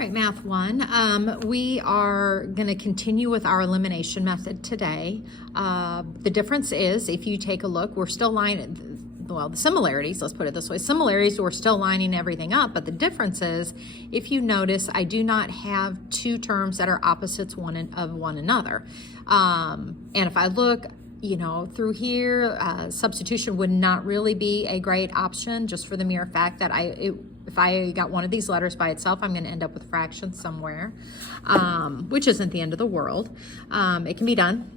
All right, Math 1. We are going to continue with our elimination method today. The difference is, if you take a look, we're still lining, well, the similarities, let's put it this way. Similarities, we're still lining everything up, but the difference is, if you notice, I do not have two terms that are opposites of one another. And if I look, through here, substitution would not really be a great option, just for the mere fact that if I got one of these letters by itself, I'm going to end up with fractions somewhere, which isn't the end of the world. It can be done.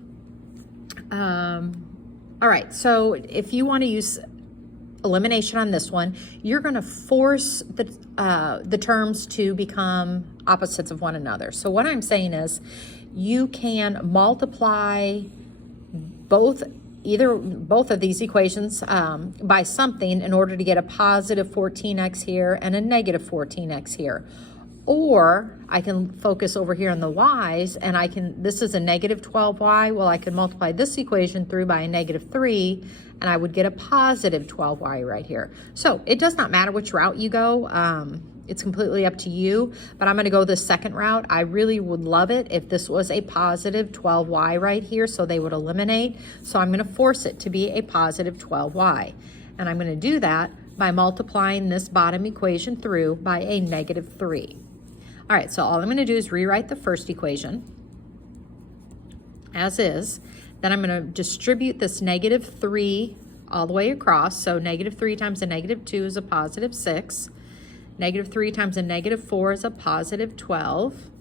All right, so if you want to use elimination on this one, you're going to force the terms to become opposites of one another. So what I'm saying is, you can multiply both of these equations by something in order to get a positive 14x here and a negative 14x here. Or I can focus over here on the y's, and this is a negative 12y. Well, I could multiply this equation through by a negative 3, and I would get a positive 12y right here. So it does not matter which route you go. It's completely up to you, but I'm going to go the second route. I really would love it if this was a positive 12y right here, so they would eliminate. So I'm going to force it to be a positive 12y. And I'm going to do that by multiplying this bottom equation through by a negative 3. All right, so all I'm going to do is rewrite the first equation as is. Then I'm going to distribute this negative 3 all the way across. So negative 3 times a negative 2 is a positive 6. Negative 3 times a negative 4 is a positive 12.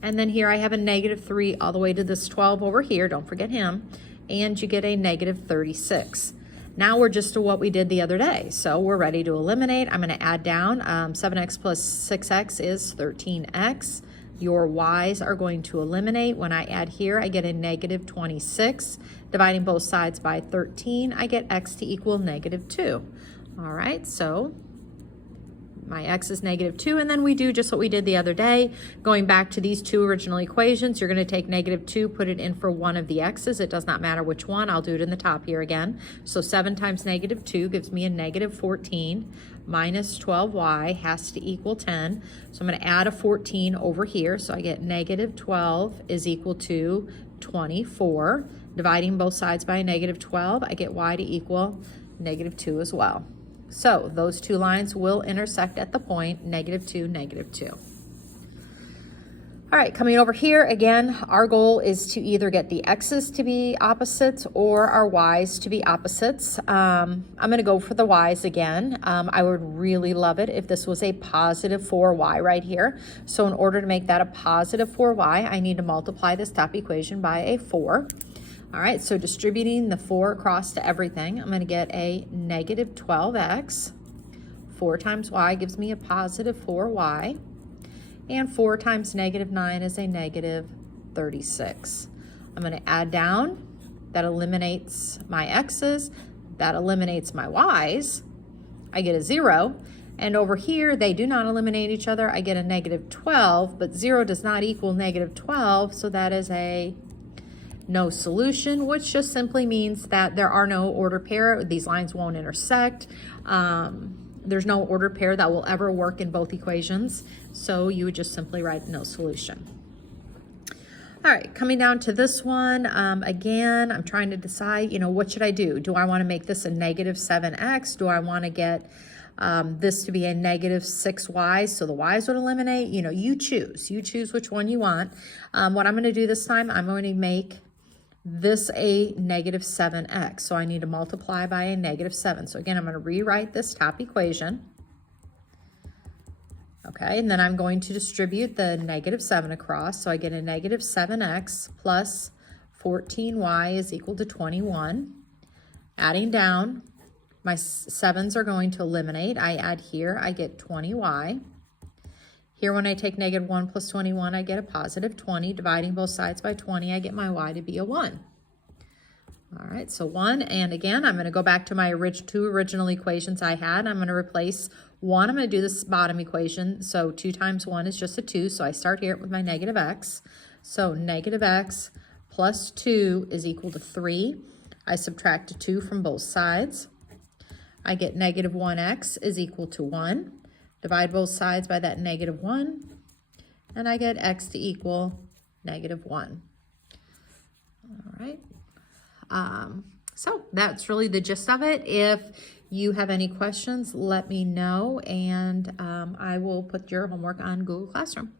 And then here I have a negative 3 all the way to this 12 over here. Don't forget him. And you get a negative 36. Now we're just to what we did the other day. So we're ready to eliminate. I'm going to add down. 7x plus 6x is 13x. Your y's are going to eliminate. When I add here, I get a negative 26. Dividing both sides by 13, I get x to equal negative 2. All right, so my x is negative 2, and then we do just what we did the other day. Going back to these two original equations, you're going to take negative 2, put it in for one of the x's. It does not matter which one. I'll do it in the top here again. So 7 times negative 2 gives me a negative 14. Minus 12y has to equal 10. So I'm going to add a 14 over here. So I get negative 12 is equal to 24. Dividing both sides by a negative 12, I get y to equal negative 2 as well. So those two lines will intersect at the point negative 2, negative 2. All right, coming over here, again, our goal is to either get the x's to be opposites or our y's to be opposites. I'm going to go for the y's again. I would really love it if this was a positive 4y right here. So in order to make that a positive 4y, I need to multiply this top equation by a 4. All right, so distributing the 4 across to everything, I'm going to get a negative 12x. 4 times y gives me a positive 4y. And 4 times negative 9 is a negative 36. I'm going to add down. That eliminates my x's. That eliminates my y's. I get a 0. And over here, they do not eliminate each other. I get a negative 12, but 0 does not equal negative 12, so that is a no solution, which just simply means that there are no ordered pair. These lines won't intersect. There's no ordered pair that will ever work in both equations. So you would just simply write no solution. All right, coming down to this one, again, I'm trying to decide, what should I do? Do I want to make this a negative 7x? Do I want to get this to be a negative 6y, so the y's would eliminate? You choose. You choose which one you want. What I'm going to do this time, I'm going to make this a negative 7x. So I need to multiply by a negative 7. So again, I'm going to rewrite this top equation. Okay, and then I'm going to distribute the negative 7 across. So I get a negative 7x plus 14y is equal to 21. Adding down, my 7s are going to eliminate. I add here, I get 20y. Here, when I take negative 1 plus 21, I get a positive 20. Dividing both sides by 20, I get my y to be a 1. All right, so 1. And again, I'm going to go back to my two original equations I had. I'm going to replace 1. I'm going to do this bottom equation. So 2 times 1 is just a 2. So I start here with my negative x. So negative x plus 2 is equal to 3. I subtract a 2 from both sides. I get negative 1x is equal to 1. Divide both sides by that negative 1. and I get x to equal -1. All right. So that's really the gist of it. If you have any questions, let me know, and I will put your homework on Google Classroom.